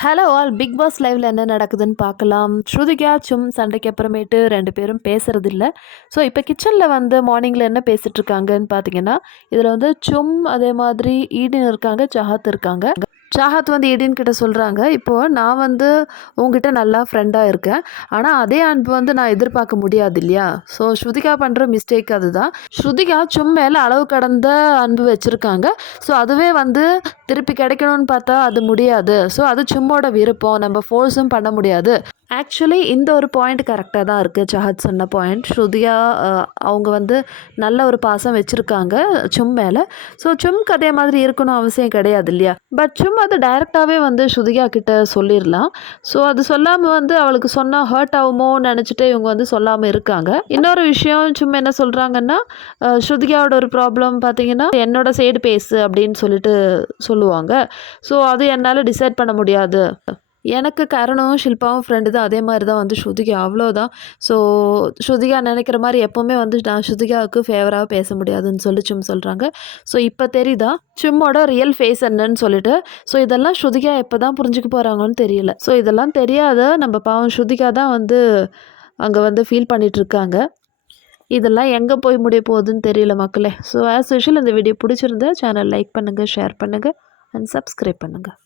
Hello all, big pass லைவ்ல என்ன நடக்குதுன்னு பார்க்கலாம். ஸ்ருதிகா சும் சண்டைக்கு அப்புறமேட்டு 2 பேரும் பேசுறதில்ல. ஸோ இப்போ கிச்சனில் வந்து மார்னிங்கில் என்ன பேசிட்டு இருக்காங்கன்னு பார்த்தீங்கன்னா, இதில் வந்து சும் அதே மாதிரி ஈடின் இருக்காங்க, சாஹத் இருக்காங்க. சாஹத் வந்து ஈடின் கிட்ட சொல்கிறாங்க, இப்போது நான் வந்து உங்ககிட்ட நல்லா ஃப்ரெண்டாக இருக்கேன், ஆனால் அதே அன்பு வந்து நான் எதிர்பார்க்க முடியாது இல்லையா? ஸோ ஸ்ருதிகா பண்ணுற மிஸ்டேக் அதுதான். ஸ்ருதிகா சும் மேலே அளவு கடந்த அன்பு வச்சுருக்காங்க. ஸோ அதுவே வந்து திருப்பி கிடைக்கணும்னு பார்த்தா அது முடியாது. ஸோ அது சும்மோட விருப்பம், நம்ம ஃபோர்ஸும் பண்ண முடியாது. ஆக்சுவலி இந்த ஒரு பாயிண்ட் கரெக்டாக தான் இருக்குது. சாஹத் சொன்ன பாயிண்ட். ஸ்ருதியா அவங்க வந்து நல்ல ஒரு பாசம் வச்சுருக்காங்க சும் மேலே. ஸோ சும்க்கு அதே மாதிரி இருக்கணும் அவசியம் கிடையாது இல்லையா? பட் சும் அது டைரெக்டாகவே வந்து ஸ்ருதிகா கிட்ட சொல்லிடலாம். ஸோ அது சொல்லாமல் வந்து அவளுக்கு சொன்னால் ஹர்ட் ஆகுமோன்னு நினச்சிட்டு இவங்க வந்து சொல்லாமல் இருக்காங்க. இன்னொரு விஷயம் சும் என்ன சொல்கிறாங்கன்னா, ஸ்ருதிகாவோட ஒரு ப்ராப்ளம் பார்த்தீங்கன்னா, என்னோட சைடு பேசு அப்படின்னு சொல்லிட்டு சொல்லுவாங்க. ஸோ அது என்னால் டிசைட் பண்ண முடியாது. எனக்கு கரணும் ஷில்பாவும் ஃப்ரெண்டு தான். அதே மாதிரி தான் வந்து ஸ்ருதிகா, அவ்வளோதான். ஸோ ஸ்ருதிகா நினைக்கிற மாதிரி எப்போவுமே வந்து நான் ஸ்ருதிகாவுக்கு ஃபேவராக பேச முடியாதுன்னு சொல்லி சும் சொல்கிறாங்க. ஸோ இப்போ தெரியுதா சும்மோட ரியல் ஃபேஸ் என்னன்னு சொல்லிட்டு. ஸோ இதெல்லாம் ஸ்ருதிகா எப்போ தான் புரிஞ்சுக்க போகிறாங்கன்னு தெரியல. ஸோ இதெல்லாம் தெரியாத நம்ம பாவம் ஸ்ருதிகா தான் வந்து அங்கே வந்து ஃபீல் பண்ணிகிட்ருக்காங்க. இதெல்லாம் எங்கே போய் முடிய போகுதுன்னு தெரியல மக்களே. ஸோ ஆஸ் யூஷுவல் இந்த வீடியோ பிடிச்சிருந்தா சேனல் லைக் பண்ணுங்கள், ஷேர் பண்ணுங்கள் அண்ட் சப்ஸ்கிரைப் பண்ணுங்கள்.